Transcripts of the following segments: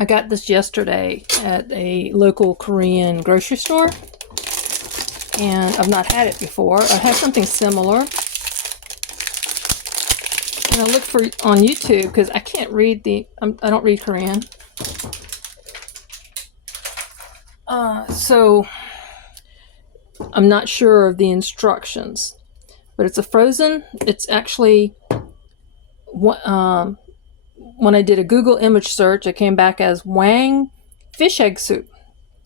I got this yesterday at a local Korean grocery store, and I've not had it before. I had something similar, and I looked for on YouTube because I can't read I don't read Korean. So I'm not sure of the instructions, but it's it's actually, when I did a Google image search, it came back as WANG fish egg soup.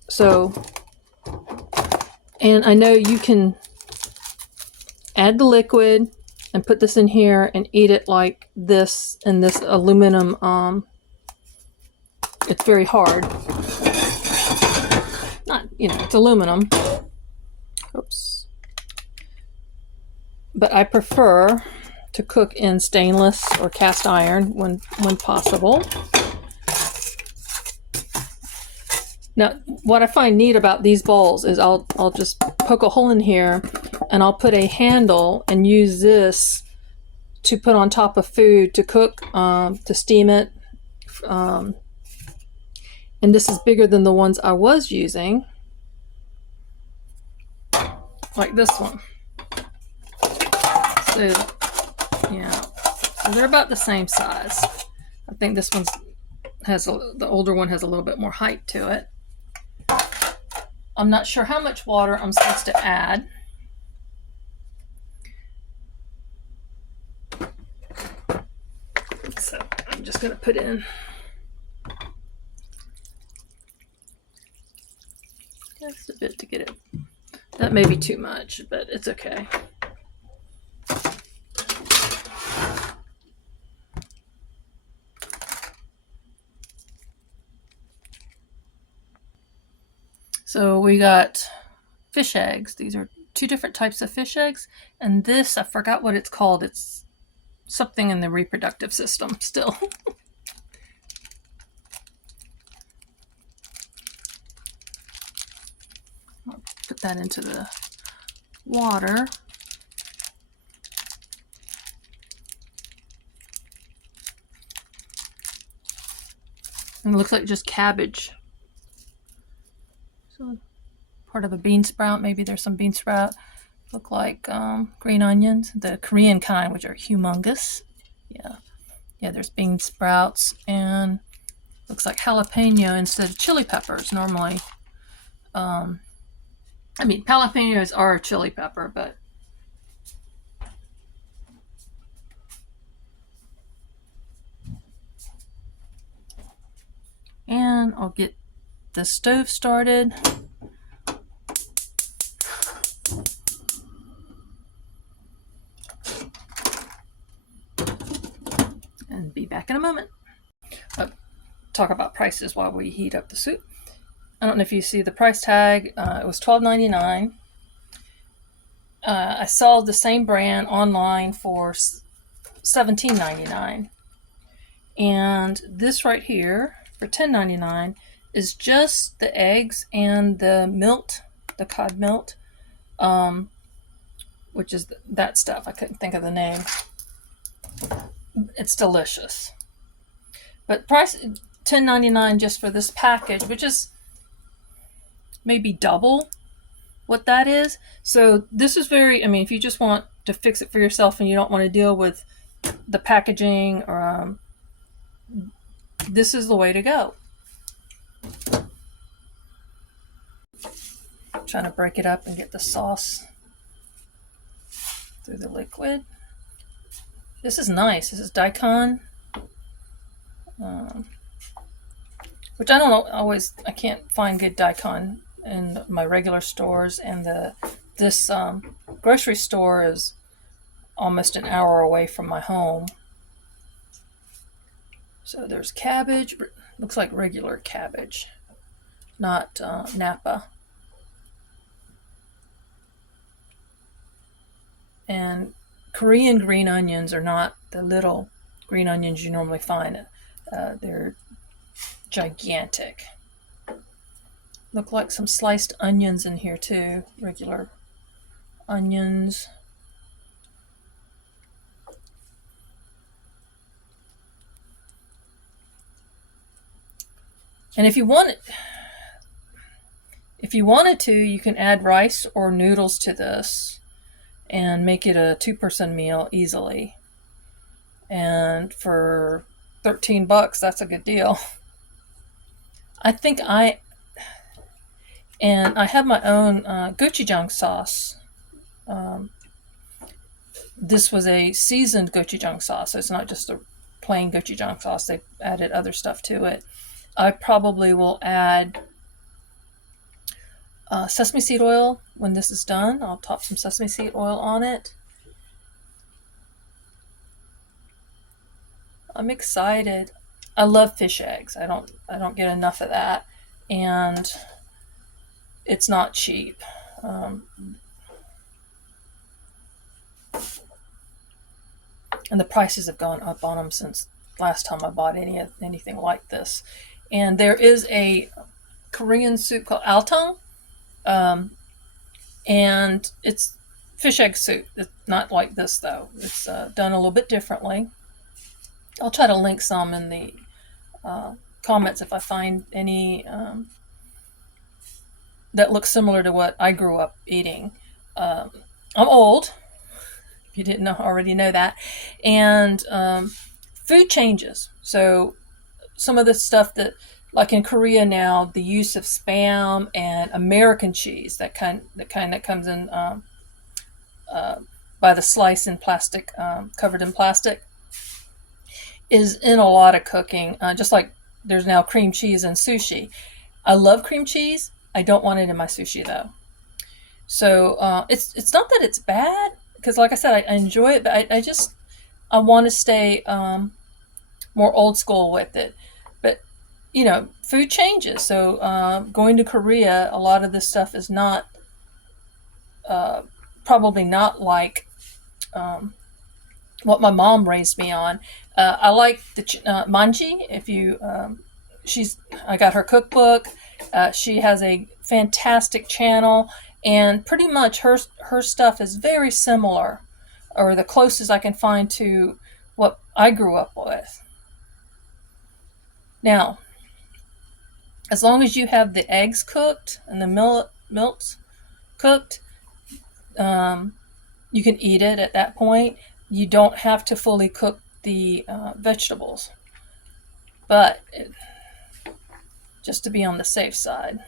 So, and I know you can add the liquid and put this in here and eat it like this in this aluminum, it's very hard. Not, it's aluminum. Oops. But I prefer to cook in stainless or cast iron when possible. Now, what I find neat about these bowls is I'll just poke a hole in here and I'll put a handle and use this to put on top of food to cook, to steam it. And this is bigger than the ones I was using, like this one. So, yeah, so they're about the same size. I think this one's the older one has a little bit more height to it. I'm not sure how much water I'm supposed to add. So I'm just going to put in just a bit to get it. That may be too much, but it's okay. So we got fish eggs. These are two different types of fish eggs. And this, I forgot what it's called. It's something in the reproductive system still. I'll put that into the water. And it looks like just cabbage. So part of a bean sprout, maybe there's some bean sprout. Look like green onions, the Korean kind, which are humongous. Yeah, there's bean sprouts, and looks like jalapeno instead of chili peppers normally. I mean, jalapenos are chili pepper, but and I'll get the stove started. And be back in a moment. I'll talk about prices while we heat up the soup. I don't know if you see the price tag. It was $12.99. I saw the same brand online for $17.99. And this right here for $10.99 is just the eggs and the milt, the cod milt, which is that stuff. I couldn't think of the name. It's delicious. But price $10.99 just for this package, which is maybe double what that is. So this is very, I mean, if you just want to fix it for yourself and you don't want to deal with the packaging, or this is the way to go. I'm trying to break it up and get the sauce through the liquid. This is nice. This is daikon, which I don't always. I can't find good daikon in my regular stores, and this grocery store is almost an hour away from my home. So there's cabbage. Looks like regular cabbage, not Napa. And Korean green onions are not the little green onions you normally find. They're gigantic. Look like some sliced onions in here too, regular onions. And if you wanted to, you can add rice or noodles to this and make it a two-person meal easily. And for $13, that's a good deal. I have my own gochujang sauce. This was a seasoned gochujang sauce, so it's not just a plain gochujang sauce. They added other stuff to it. I probably will add sesame seed oil when this is done. I'll top some sesame seed oil on it. I'm excited. I love fish eggs. I don't get enough of that, and it's not cheap. And the prices have gone up on them since last time I bought anything like this. And there is a Korean soup called altang, and it's fish egg soup. It's not like this though. It's done a little bit differently. I'll try to link some in the comments if I find any that look similar to what I grew up eating. I'm old. You didn't already know that. And food changes. So some of the stuff that, like in Korea now, the use of Spam and American cheese, that kind that comes in by the slice in plastic, covered in plastic, is in a lot of cooking. Just like there's now cream cheese in sushi. I love cream cheese. I don't want it in my sushi though. So it's not that it's bad, because like I said, I enjoy it, but I want to stay more old school with it. But food changes. So going to Korea, a lot of this stuff is not probably not like what my mom raised me on. I like the manji. If you, I got her cookbook. She has a fantastic channel, and pretty much her stuff is very similar, or the closest I can find to what I grew up with. Now, as long as you have the eggs cooked and the milks cooked, you can eat it at that point. You don't have to fully cook the vegetables, but just to be on the safe side.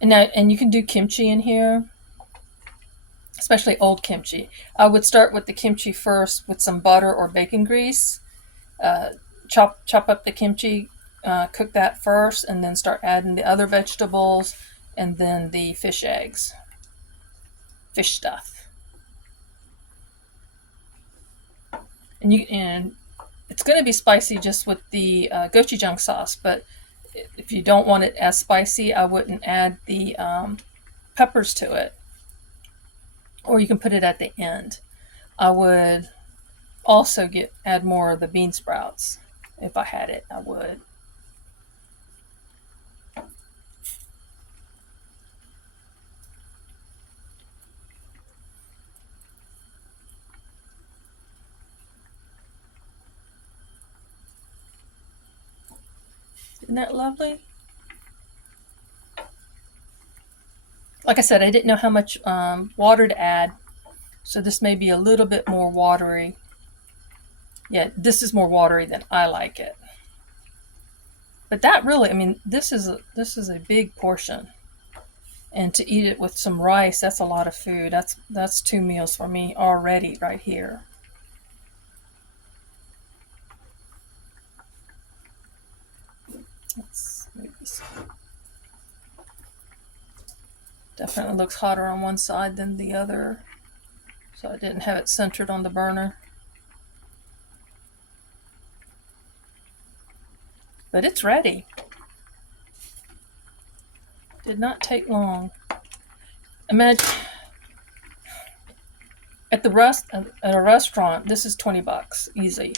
And you can do kimchi in here, especially old kimchi. I would start with the kimchi first with some butter or bacon grease. Chop up the kimchi, cook that first, and then start adding the other vegetables, and then the fish eggs, fish stuff. And it's going to be spicy just with the gochujang sauce, but if you don't want it as spicy, I wouldn't add the peppers to it, or you can put it at the end. I would also add more of the bean sprouts. If I had it, I would. Isn't that lovely? Like I said, I didn't know how much water to add, so this may be a little bit more watery. Yeah, this is more watery than I like it. But that really, this is a big portion, and to eat it with some rice, that's a lot of food. That's 2 meals for me already right here. Let's move this. Definitely looks hotter on one side than the other, so I didn't have it centered on the burner. But it's ready. Did not take long. Imagine at a restaurant, this is $20 easy.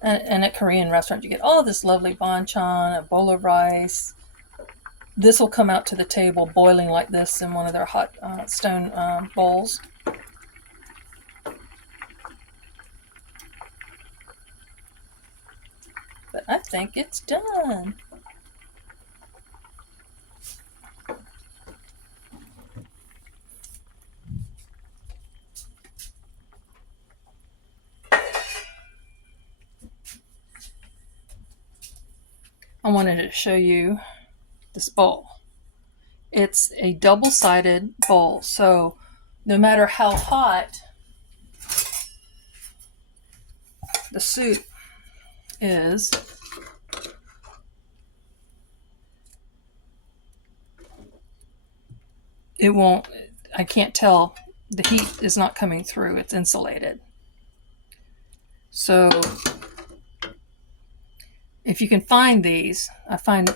And at Korean restaurants, you get all this lovely banchan, a bowl of rice. This will come out to the table boiling like this in one of their hot stone bowls. think it's done. I wanted to show you this bowl. It's a double-sided bowl, so no matter how hot the soup is, it won't, I can't tell, the heat is not coming through, it's insulated. So if you can find these, I found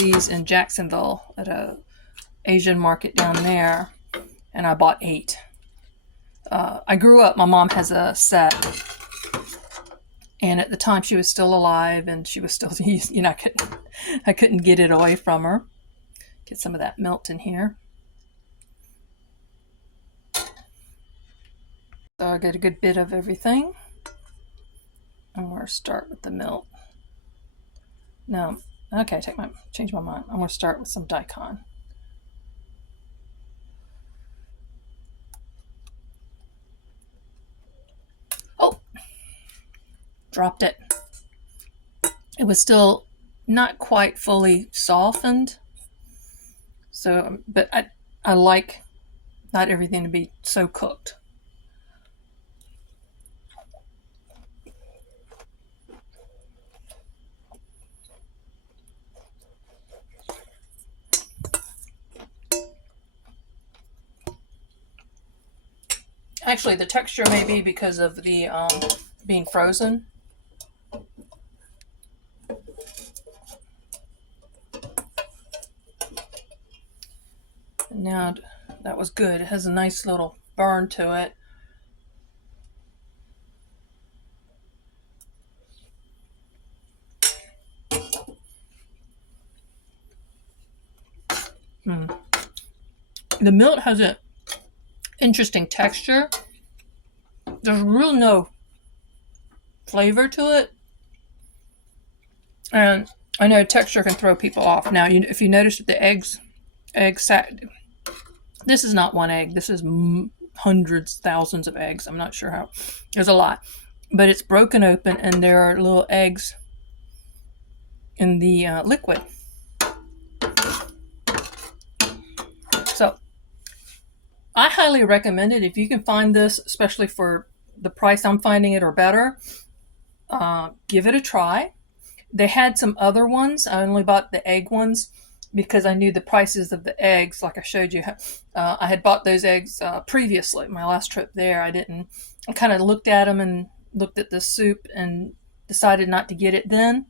these in Jacksonville at a Asian market down there, and I bought 8. I grew up, my mom has a set, and at the time she was still alive and she was still, you know, I couldn't get it away from her. Get some of that melt in here. So I got a good bit of everything. I'm going to start with the melt. No, okay, change my mind. I'm going to start with some daikon. Oh, dropped it. It was still not quite fully softened. So, but I like not everything to be so cooked. Actually, the texture may be because of the being frozen. Now, that was good. It has a nice little burn to it. The milk has an interesting texture. There's really no flavor to it. And I know texture can throw people off. Now, if you notice that the eggs sat, this is not one egg. This is hundreds, thousands of eggs. I'm not sure how. There's a lot. But it's broken open and there are little eggs in the liquid. So I highly recommend it. If you can find this, especially for the price I'm finding it or better, give it a try. They had some other ones. I only bought the egg ones because I knew the prices of the eggs, like I showed you. I had bought those eggs previously, my last trip there. I kind of looked at them and looked at the soup and decided not to get it then.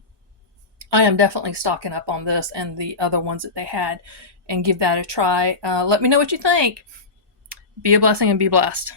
I am definitely stocking up on this and the other ones that they had and give that a try. Let me know what you think. Be a blessing and be blessed.